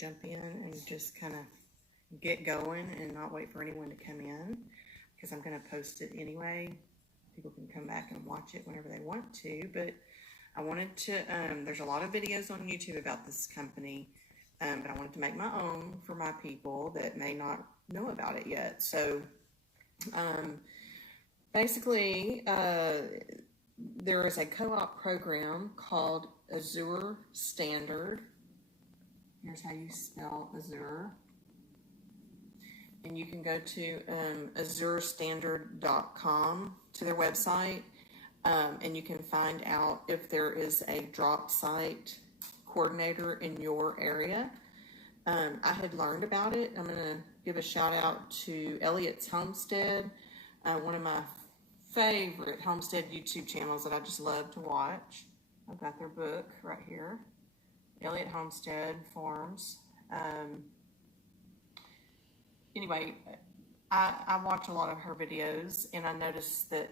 jump in and just kind of get going and not wait for anyone to come in, because I'm going to post it anyway. People can come back and watch it whenever they want to, but I wanted to, there's a lot of videos on YouTube about this company, but I wanted to make my own for my people that may not know about it yet. So basically, there is a co-op program called Azure Standard. Here's how you spell Azure. And you can go to azurestandard.com to their website, and you can find out if there is a drop site coordinator in your area. I had learned about it. I'm going to give a shout out to Elliot Homestead, one of my favorite homestead YouTube channels that I just love to watch. I've got their book right here, Elliot Homestead Farms. Anyway, I watch a lot of her videos, and I noticed that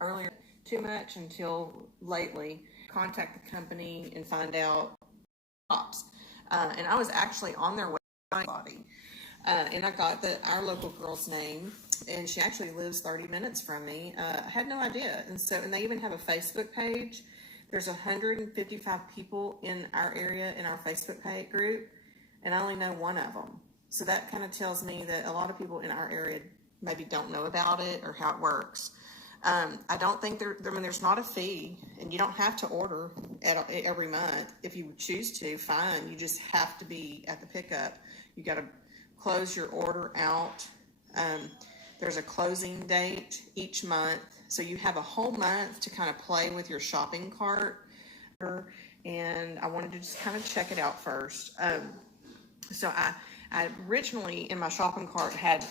earlier, too much until lately, contact the company and find out crops. And I was actually on their website, and I got our local girl's name, and she actually lives 30 minutes from me. I had no idea. And they even have a Facebook page. There's 155 people in our area in our Facebook page group, and I only know one of them. So that kind of tells me that a lot of people in our area maybe don't know about it or how it works. I don't think there's not a fee, and you don't have to order every month. If you choose to, fine. You just have to be at the pickup. You got to close your order out. There's a closing date each month. So you have a whole month to kind of play with your shopping cart. And I wanted to just kind of check it out first. So I originally in my shopping cart had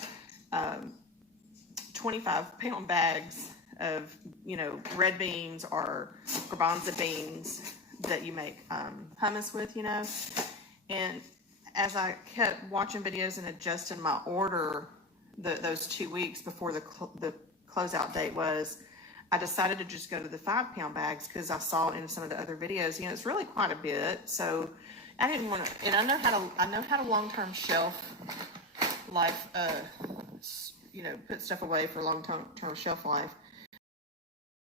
25-pound bags of, red beans or Garbanzo beans that you make hummus with, And as I kept watching videos and adjusting my order those 2 weeks before the closeout date was, I decided to just go to the 5-pound bags because I saw in some of the other videos, it's really quite a bit. So I didn't want to, and I know how to long-term shelf life, put stuff away for long-term shelf life.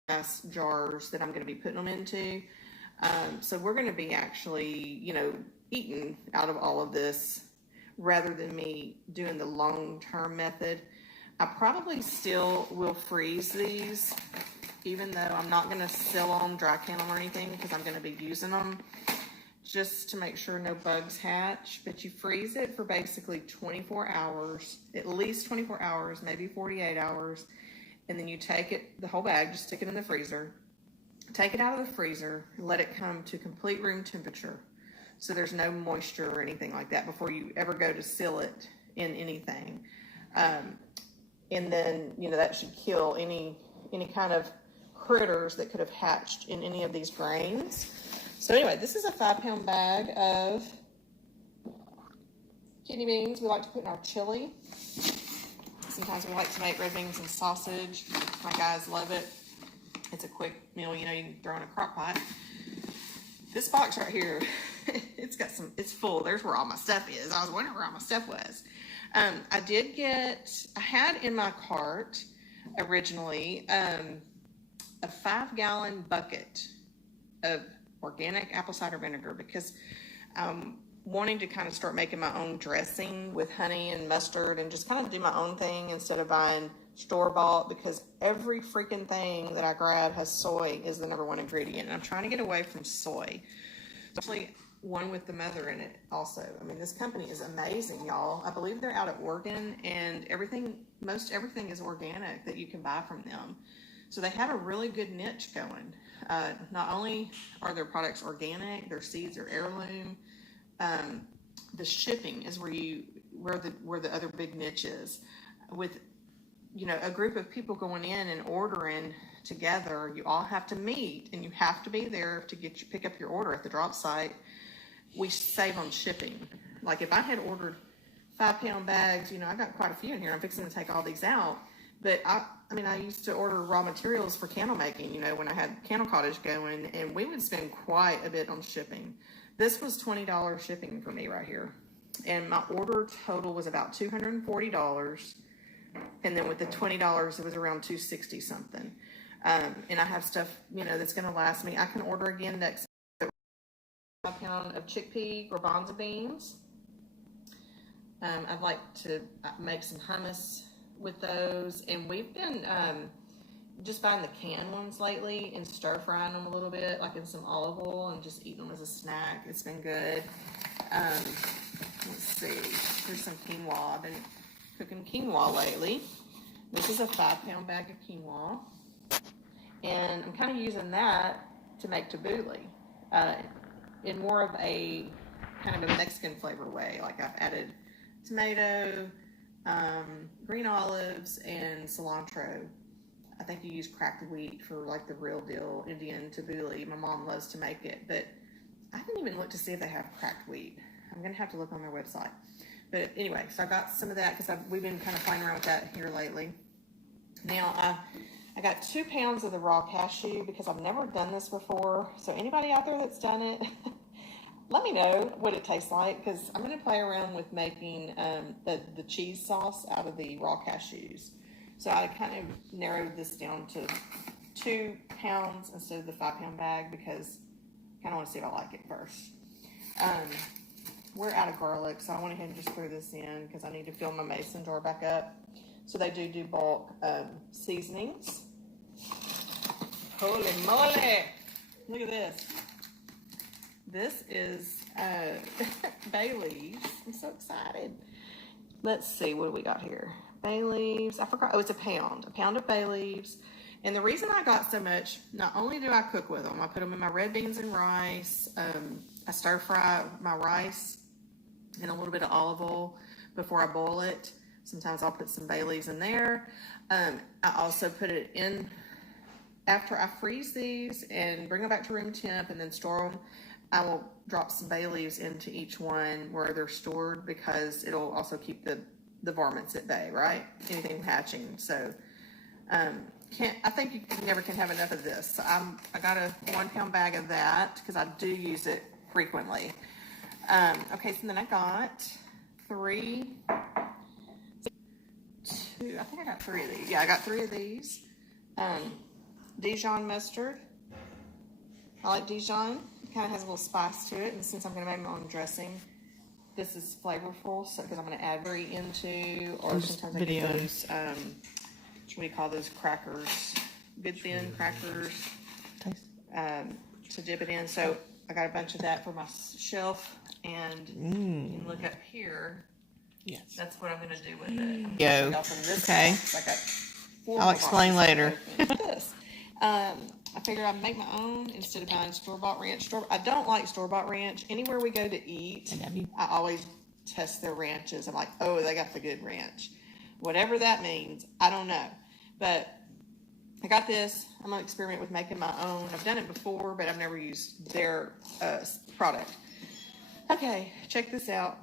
Glass jars that I'm going to be putting them into. So we're going to be actually, eating out of all of this rather than me doing the long-term method. I probably still will freeze these, even though I'm not going to sell them, dry can them or anything, because I'm going to be using them just to make sure no bugs hatch. But you freeze it for basically 24 hours, at least 24 hours, maybe 48 hours. And then you take it, the whole bag, just stick it in the freezer. Take it out of the freezer and let it come to complete room temperature. So there's no moisture or anything like that before you ever go to seal it in anything. And then, that should kill any kind of critters that could have hatched in any of these grains. So anyway, this is a 5-pound bag of kidney beans we like to put in our chili. Sometimes we like to make red beans and sausage. My guys love it. It's a quick meal, you can throw in a crock pot. This box right here, it's full. There's where all my stuff is. I was wondering where all my stuff was. I had in my cart originally a 5-gallon bucket of organic apple cider vinegar because wanting to kind of start making my own dressing with honey and mustard and just kind of do my own thing instead of buying store-bought, because every freaking thing that I grab has soy is the #1 ingredient. And I'm trying to get away from soy. Especially one with the mother in it also. I mean, this company is amazing, y'all. I believe they're out of Oregon, and most everything is organic that you can buy from them. So they have a really good niche going. Not only are their products organic, their seeds are heirloom. The shipping is where the other big niche is. With a group of people going in and ordering together, you all have to meet and you have to be there to pick up your order at the drop site. We save on shipping. Like if I had ordered 5-pound bags, I got quite a few in here. I'm fixing to take all these out. But I used to order raw materials for candle making, when I had Candle Cottage going, and we would spend quite a bit on shipping. This was $20 shipping for me right here. And my order total was about $240. And then with the $20, it was around $260 something. And I have stuff, you know, that's going to last me. I can order again next. 5 pound of chickpea garbanzo beans. I'd like to make some hummus with those. And we've been just buying the canned ones lately and stir frying them a little bit, like in some olive oil, and just eating them as a snack. It's been good. Let's see. Here's some quinoa. I've been cooking quinoa lately. This is a 5 pound bag of quinoa. And I'm kind of using that to make tabbouleh in more of a kind of a Mexican flavor way. Like I've added tomato, green olives, and cilantro. I think you use cracked wheat for like the real deal Indian tabbouleh. My mom loves to make it, but I didn't even look to see if they have cracked wheat. I'm gonna have to look on their website. But anyway, so I got some of that because we've been kind of playing around with that here lately. Now I got 2 pounds of the raw cashew because I've never done this before. So anybody out there that's done it, let me know what it tastes like, because I'm going to play around with making the cheese sauce out of the raw cashews. So I kind of narrowed this down to 2 pounds instead of the 5 pound bag because I kind of want to see if I like it first. We're out of garlic, so I went ahead and just threw this in because I need to fill my mason jar back up. So they do bulk seasonings. Holy moly! Look at this. This is bay leaves. I'm so excited. Let's see, what do we got here? Bay leaves. I forgot. Oh, it's a pound of bay leaves. And the reason I got so much, not only do I cook with them, I put them in my red beans and rice. I stir fry my rice in a little bit of olive oil before I boil it. Sometimes I'll put some bay leaves in there. I also put it in after I freeze these and bring them back to room temp and then store them. I will drop some bay leaves into each one where they're stored because it'll also keep the varmints at bay, right? Anything hatching. So I think you never can have enough of this. So I got a 1 pound bag of that because I do use it frequently. Okay, so then I got 3, 2, I think I got 3 of these. Yeah, I got 3 of these. Dijon mustard. I like Dijon. It kind of has a little spice to it, and since I'm going to make my own dressing, this is flavorful. So because I'm going to add berry into, or sometimes I get those. What do you call those crackers? Good thin crackers. To dip it in. So I got a bunch of that for my shelf, and you can look up here. Yes, that's what I'm going to do with it. Yo. Okay. I'll explain later. This. I figured I'd make my own instead of buying store-bought ranch. I don't like store-bought ranch. Anywhere we go to eat, I always test their ranches. I'm like, oh, they got the good ranch. Whatever that means, I don't know. But I got this. I'm going to experiment with making my own. I've done it before, but I've never used their product. Okay, check this out.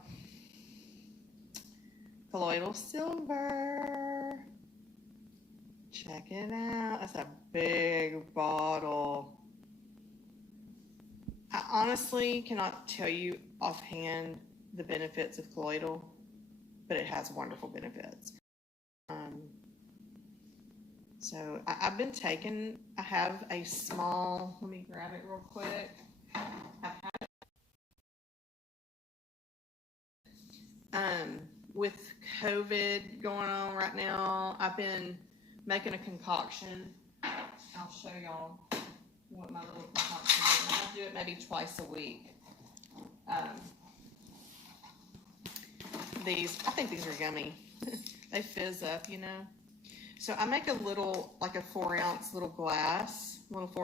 Colloidal Silver. Check it out. That's a big bottle. I honestly cannot tell you offhand the benefits of colloidal, but it has wonderful benefits. So I've been taking, I have a small, let me grab it real quick. With COVID going on right now, I've been making a concoction. I'll show y'all what my little concoction is. I do it maybe twice a week. I think these are yummy. They fizz up, you know. So I make a little, like a 4 ounce little 4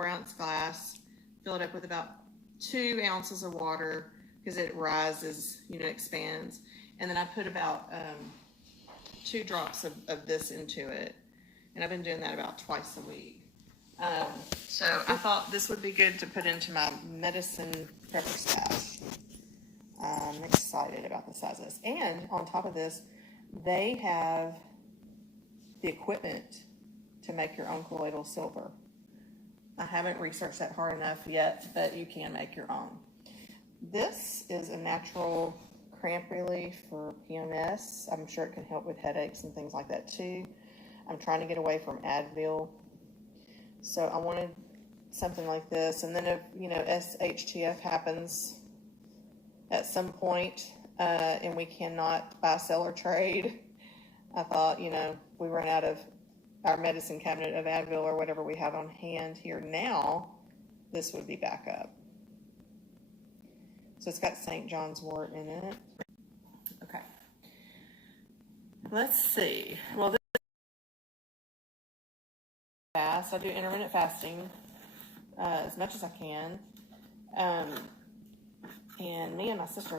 ounce glass, fill it up with about 2 ounces of water because it rises, you know, expands. And then I put about 2 drops of this into it. And I've been doing that about twice a week. So I thought this would be good to put into my medicine pepper stash. I'm excited about the size of this. And on top of this, they have the equipment to make your own colloidal silver. I haven't researched that hard enough yet, but you can make your own. This is a natural cramp relief for PMS. I'm sure it can help with headaches and things like that too. I'm trying to get away from Advil. So I wanted something like this. And then if, SHTF happens at some point, and we cannot buy, sell, or trade, I thought, we run out of our medicine cabinet of Advil or whatever we have on hand here now, this would be back up. So it's got St. John's wort in it. Okay. Let's see. Well, this fast. I do intermittent fasting as much as I can. And me and my sister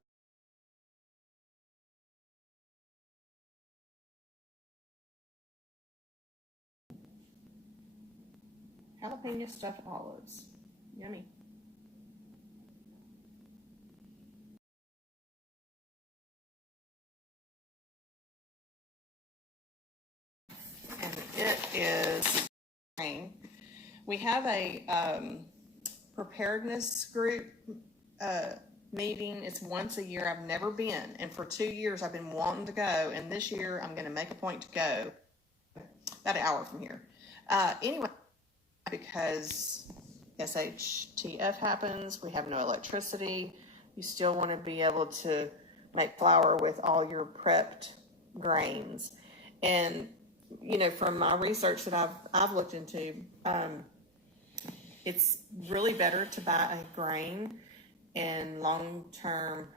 jalapeno stuffed olives. Yummy. And it is rain. We have a preparedness group meeting. It's once a year. I've never been, and for 2 years I've been wanting to go, and this year I'm going to make a point to go. About an hour from here. Anyway, because SHTF happens, we have no electricity. You still want to be able to make flour with all your prepped grains. And from my research that I've looked into, it's really better to buy a grain and long-term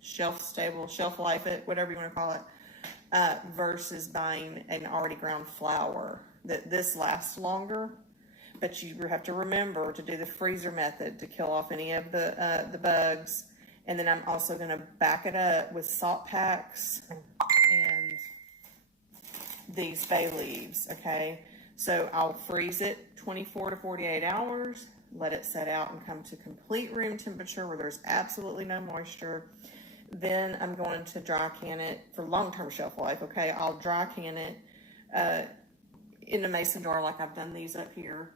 shelf-stable, shelf-life it, whatever you want to call it, versus buying an already ground flour. This lasts longer, but you have to remember to do the freezer method to kill off any of the bugs. And then I'm also going to back it up with salt packs and these bay leaves, okay? So I'll freeze it 24 to 48 hours, let it set out and come to complete room temperature where there's absolutely no moisture. Then I'm going to dry can it for long-term shelf life, okay? I'll dry can it in a mason jar like I've done these up here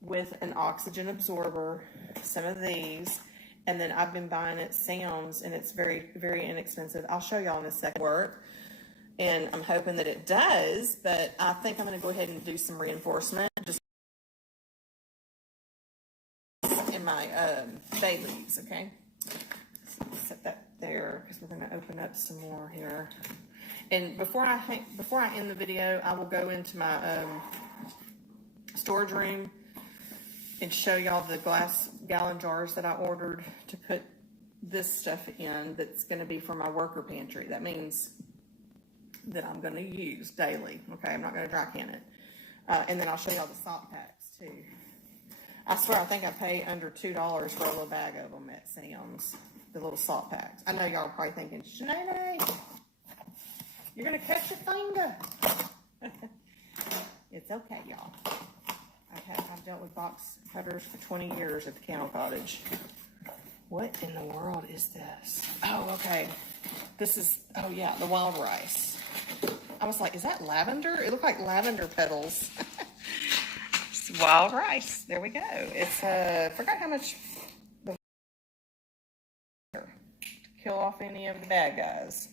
with an oxygen absorber, some of these, and then I've been buying at Sam's, and it's very, very inexpensive. I'll show y'all in a second work. And I'm hoping that it does, but I think I'm going to go ahead and do some reinforcement just in my bay leaves, okay? So set that there because we're going to open up some more here. And before I end the video, I will go into my storage room and show y'all the glass gallon jars that I ordered to put this stuff in that's going to be for my worker pantry. That means that I'm going to use daily. Okay, I'm not going to dry can it. And then I'll show y'all the salt packs too. I swear I think I pay under $2 for a little bag of them at Sam's, the little salt packs. I know y'all are probably thinking, Shanae, you're going to catch your finger. It's okay, y'all. I've dealt with box cutters for 20 years at the Candle Cottage. What in the world is this? Oh, okay. This is, oh yeah, the wild rice. I was like, is that lavender? It looked like lavender petals. It's wild rice. There we go. It's, forgot how much the to kill off any of the bad guys.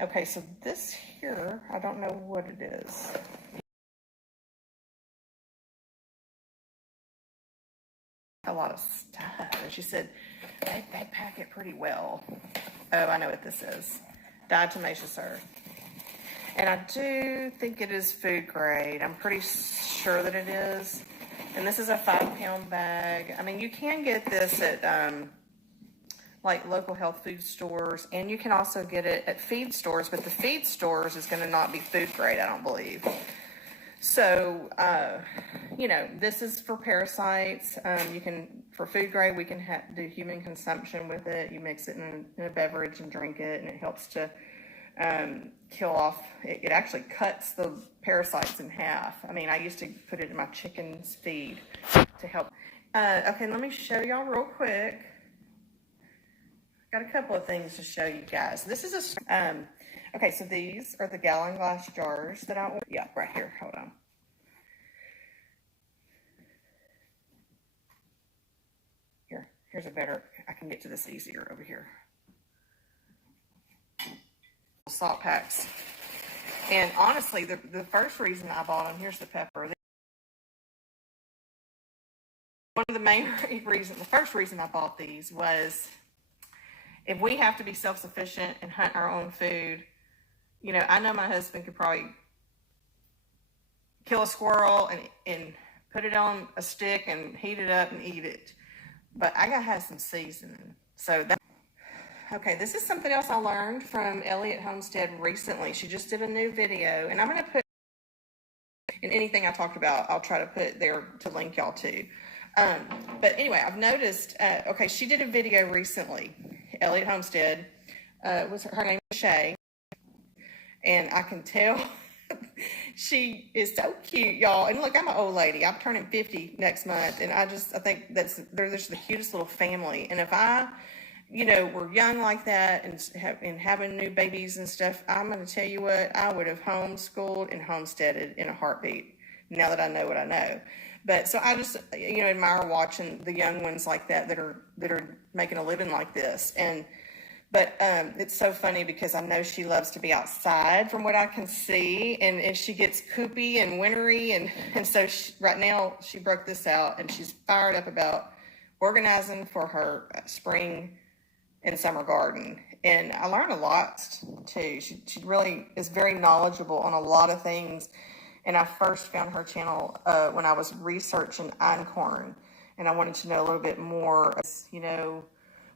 Okay, so this here, I don't know what it is. A lot of stuff. And she said, they pack it pretty well. Oh, I know what this is. Diatomaceous Earth. And I do think it is food grade. I'm pretty sure that it is. And this is a 5-pound bag. I mean, you can get this at like local health food stores, and you can also get it at feed stores, but the feed stores is going to not be food grade, I don't believe. So, this is for parasites. You can, for food grade, we can do human consumption with it. You mix it in a beverage and drink it, and it helps to kill off, it actually cuts the parasites in half. I mean, I used to put it in my chicken's feed to help. Okay, let me show y'all real quick. Got a couple of things to show you guys. This is a, okay, so these are the gallon glass jars that I ordered. Yeah, right here, hold on. Here's a better, I can get to this easier over here. salt packs. And honestly, the first reason I bought them, here's the pepper. One of the main reasons, the first reason I bought these was if we have to be self-sufficient and hunt our own food, you know, I know my husband could probably kill a squirrel and put it on a stick and heat it up and eat it. But I gotta have some seasoning. So that, okay, this is something else I learned from Elliot Homestead recently. She just did a new video, and I'm gonna put in anything I talked about, I'll try to put there to link y'all to. But anyway, I've noticed, okay, she did a video recently, Elliot Homestead, her name is Shay, and I can tell she is so cute, y'all. And look, I'm an old lady. I'm turning 50 next month, and I think they're just the cutest little family. And if I, you know, were young like that and having new babies and stuff, I'm going to tell you what, I would have homeschooled and homesteaded in a heartbeat. Now that I know what I know. But so I just, you know, admire watching the young ones like that are making a living like this. But it's so funny because I know she loves to be outside from what I can see, and she gets coopy and wintry, and so right now she broke this out and she's fired up about organizing for her spring and summer garden. And I learned a lot too. She really is very knowledgeable on a lot of things. And I first found her channel when I was researching einkorn, and I wanted to know a little bit more, you know,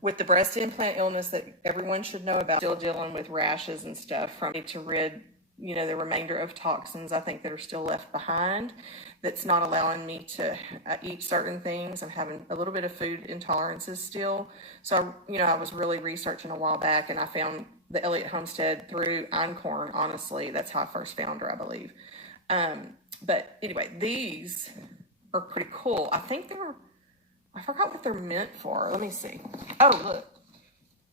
with the breast implant illness that everyone should know about, still dealing with rashes and stuff, from to rid, you know, the remainder of toxins I think that are still left behind, that's not allowing me to eat certain things. I'm having a little bit of food intolerances still. So, you know, I was really researching a while back, and I found the Elliot Homestead through einkorn. Honestly, that's how I first found her, I believe. But anyway, these are pretty cool. I think I forgot what they're meant for. Let me see. Oh, look.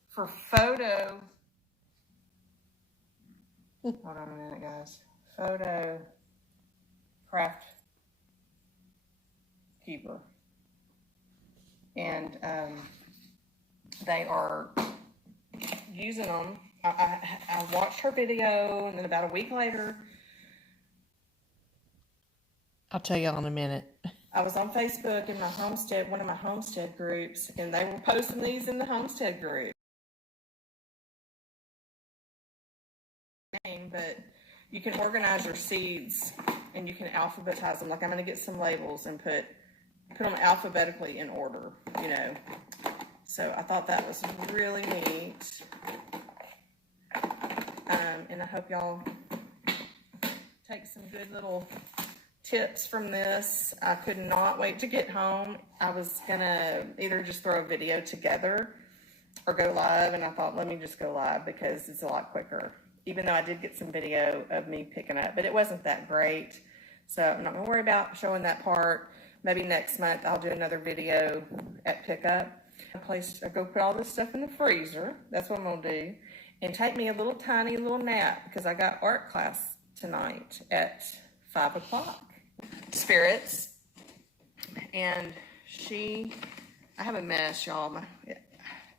For photo. Hold on a minute, guys. Photo craft keeper. And they are using them. I watched her video, and then about a week later, I'll tell you all in a minute. I was on Facebook in one of my homestead groups, and they were posting these in the homestead group. But you can organize your seeds, and you can alphabetize them. Like, I'm going to get some labels and put them alphabetically in order, you know. So I thought that was really neat. And I hope y'all take some good little tips from this. I could not wait to get home. I was gonna either just throw a video together or go live, and I thought, let me just go live because it's a lot quicker. Even though I did get some video of me picking up, but it wasn't that great. So I'm not gonna worry about showing that part. Maybe next month I'll do another video at pickup. I go put all this stuff in the freezer. That's what I'm gonna do. And take me a little tiny little nap because I got art class tonight at 5 o'clock. Spirits, and I have a mess, y'all.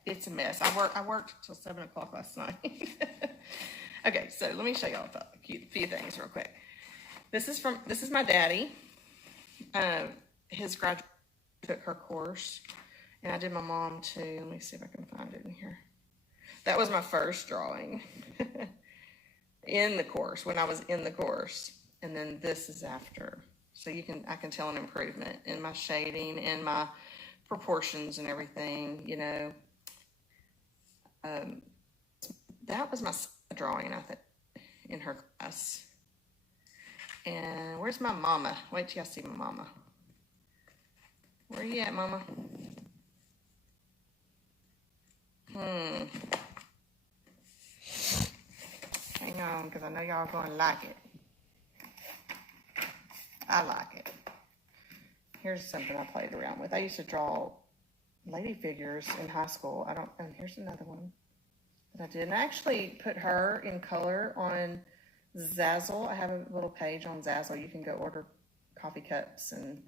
It's a mess. I worked till 7 o'clock last night. Okay, so let me show y'all a few things real quick. This is my daddy. His graduate took her course, and I did my mom too. Let me see if I can find it in here. That was my first drawing in the course, when I was in the course. And then this is after. So I can tell an improvement in my shading and my proportions and everything, you know. That was my drawing, I think, in her class. And where's my mama? Wait till y'all see my mama. Where you at, mama? Hang on, because I know y'all are going to like it. I like it. Here's something I played around with. I used to draw lady figures in high school. And here's another one that I did. And I actually put her in color on Zazzle. I have a little page on Zazzle. You can go order coffee cups and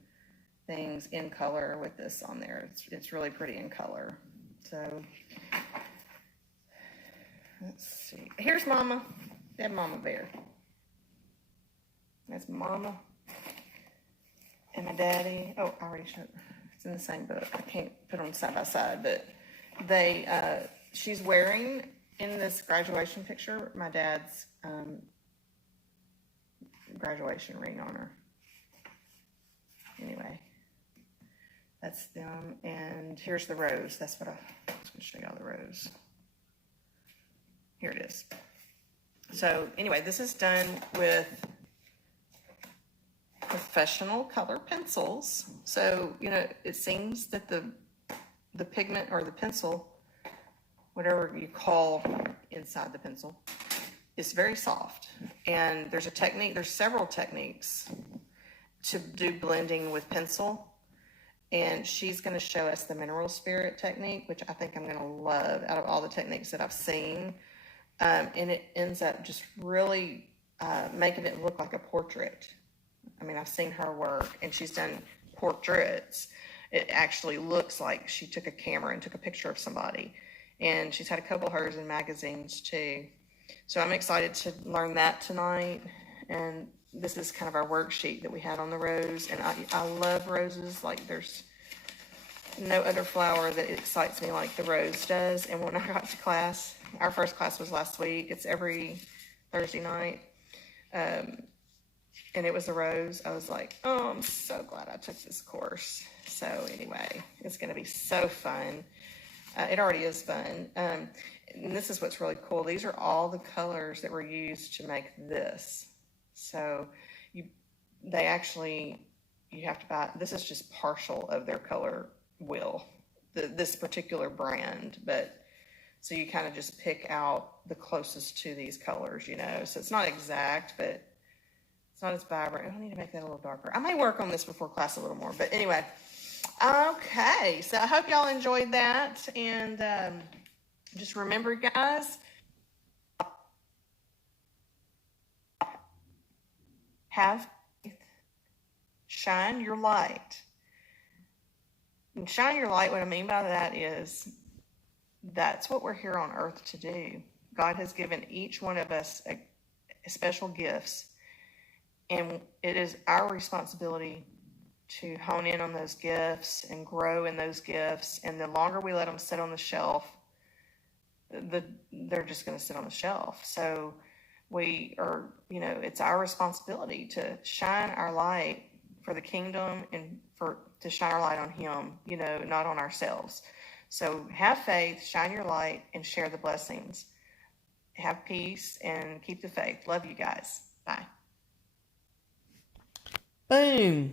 things in color with this on there. It's really pretty in color. So let's see. Here's Mama. That Mama Bear. That's Mama. And my daddy. Oh, I already showed. It's in the same book. I can't put them side by side, but she's wearing in this graduation picture my dad's graduation ring on her. Anyway, that's them. And here's the rose. That's what I was going to show y'all, the rose. Here it is. So anyway, this is done with professional color pencils. So, you know, it seems that the pigment or the pencil, whatever you call inside the pencil, is very soft. And there's a technique, there's several techniques to do blending with pencil. And she's going to show us the mineral spirit technique, which I think I'm going to love out of all the techniques that I've seen. And it ends up just really making it look like a portrait. I mean, I've seen her work, and she's done portraits. It actually looks like she took a camera and took a picture of somebody. And she's had a couple of hers in magazines too. So I'm excited to learn that tonight. And this is kind of our worksheet that we had on the rose. And I love roses. Like, there's no other flower that excites me like the rose does. And when I got to class, our first class was last week. It's every Thursday night. And it was a rose. I was like, oh, I'm so glad I took this course. So anyway, it's going to be so fun. It already is fun. And this is what's really cool. These are all the colors that were used to make this. So you have to buy, this is just partial of their color wheel, this particular brand. But so you kind of just pick out the closest to these colors, you know. So it's not exact, but it's not as vibrant. I need to make that a little darker. I may work on this before class a little more. But anyway, okay. So I hope y'all enjoyed that. And just remember, guys, have faith. Shine your light. And shine your light, what I mean by that is that's what we're here on earth to do. God has given each one of us special gifts. And it is our responsibility to hone in on those gifts and grow in those gifts. And the longer we let them sit on the shelf, they're just going to sit on the shelf. So we are, you know, it's our responsibility to shine our light for the kingdom and to shine our light on Him, you know, not on ourselves. So have faith, shine your light, and share the blessings. Have peace and keep the faith. Love you guys. Bye. Boom.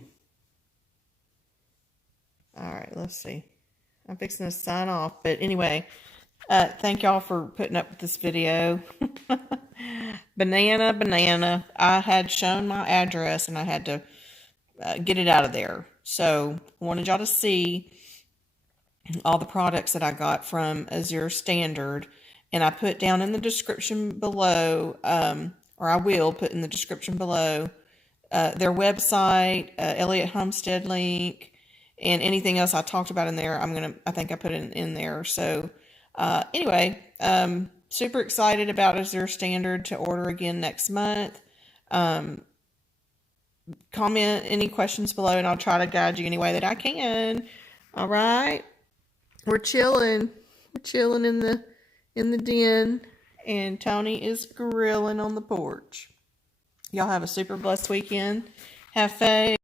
All right, let's see. I'm fixing to sign off. But anyway, thank y'all for putting up with this video. Banana. I had shown my address and I had to get it out of there. So I wanted y'all to see all the products that I got from Azure Standard. And I put down in the description below, or I will put in the description below, their website, Elliot Homestead link, and anything else I talked about in there. I think I put it in there. So anyway, super excited about Azure Standard to order again next month. Comment any questions below and I'll try to guide you any way that I can. All right. We're chilling. We're chilling in the den, and Tony is grilling on the porch. Y'all have a super blessed weekend. Have faith.